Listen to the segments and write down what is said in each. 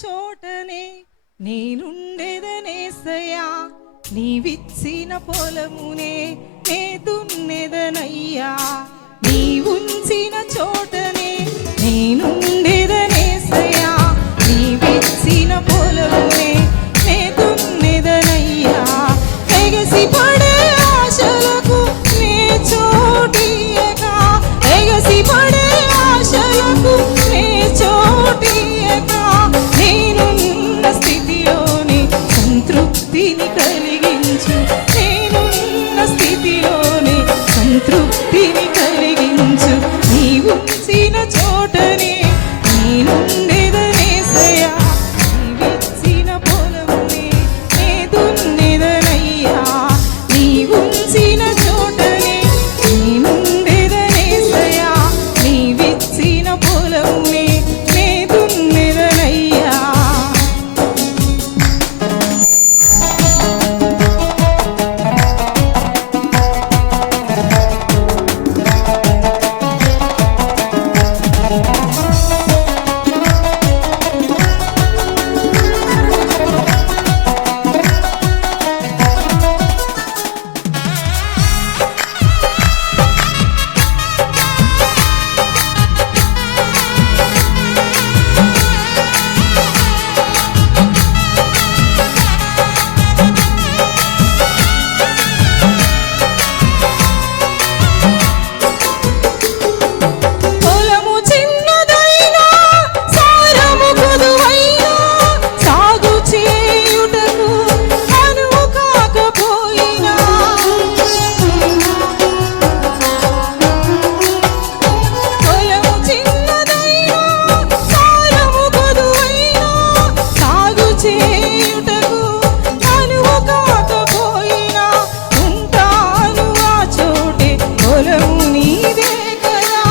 చోటనే నేనుండెదనేసయ్యా, నీవిచ్చిన పొలమునే నే దున్నెదనయ్యా. నీవుంచిన చోటనే నేనుండెదనేసయ్యా, నీవిచ్చిన పొలమునే నే దున్నెదనయ్యా. ఎగసి పడే ఆశలకు నే చోటియక, ఎగసి పడే ఆశలకు నే చోటియక, నేనున్న స్థితిలోని సంతృప్తిని కలిగించు, నేనున్న స్థితిలోని సంతృప్తిని కలిగించు. నీవుంచిన చోటనే నేనుండెదనేసయ్యా, నీవిచ్చిన పొలమునే నే దున్నెదనయ్యా. నీవుంచిన చోటనే నేనుండెదనేసయ్యా, నీవిచ్చిన పొలమునే నే దున్నెదనయ్యా. పొలము చిన్నదైనా సారము కొదువైనా సాగు చేయుటకు అనువు కాకపోయినా, పొలము చిన్నదైనా సారము కొదువైనా సాగు చేయుటకు అనువు కాకపోయినా, ఉంటాను ఆ చోటే పొలము నీదే కదా,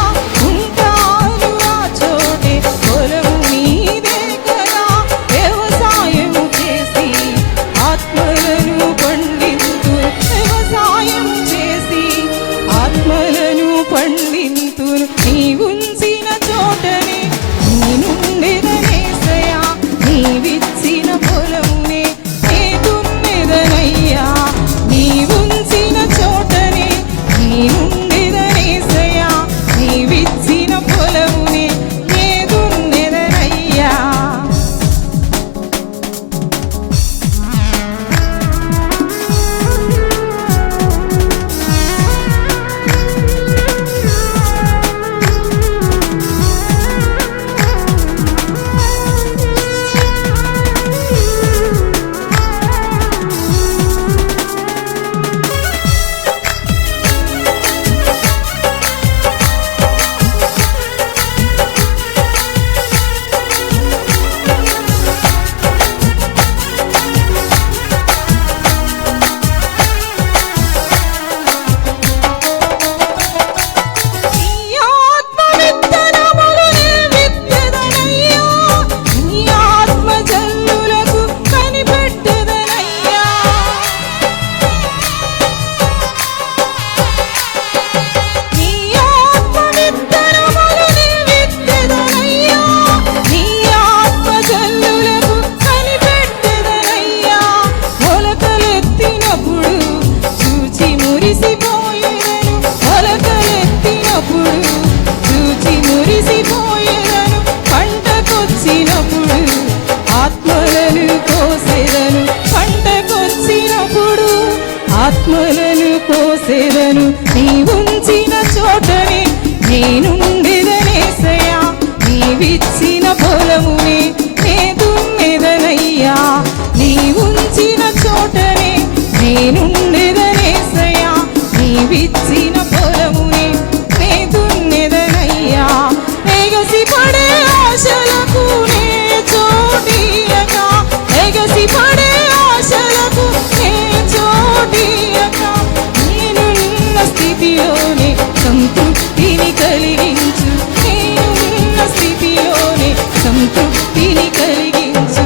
ఉంటాను ఆ చోటే పొలము నీదే కదా. వ్యవసాయము చేసి ఆత్మలను పండింతు, వ్యవసాయము చేసి ఆత్మలను పండింతును. నీవుంచిన చోటనే నేనుండెదనేసయ్యా, నీవిచ్చిన పొలమునే నే దున్నెదనయ్యా. నీవుంచిన చోటనే నేనుండెదనేసయ్యా, నీవిచ్చిన పొలమునే నే దున్నెదనయ్యా. నీ ఆత్మ విత్తనములు నే విత్తెదనయ్యా, నీ ఆత్మ జల్లులకు కనిపెట్టెదనయ్యా. నీ ఆత్మ విత్తనములు నే విత్తెదనయ్యా, నీ ఆత్మ జల్లులకు కనిపెట్టెదనయ్యా. మొలకలెత్తినప్పుడు చూచి మురిసిపోయేదను, మొలకలెత్తినప్పుడు చూచి మురిసిపోయేదను. పంటకొచ్చినప్పుడు ఆత్మలను కోసెదను, పంటకొచ్చినప్పుడు ఆత్మలను కోసెదను. నీవుంచిన చోటనే నేనుండెదనేసయ్యా, నీవిచ్చిన పొలమునే నే దున్నెదనయ్యా. నీవుంచిన చోటనే నేనుండెదనేసయ్యా, నీవిచ్చిన పొలమునే నే దున్నెదనయ్యా. ఎగసి పడే ఆశలకు నే చోటియక, ఎగసి పడే ఆశలకు నే చోటియక, నేనున్న స్థితిలోనే సంతృప్తిని కలిగించు, నేనున్న స్థితిలోనే సంతృప్తిని కలిగించు.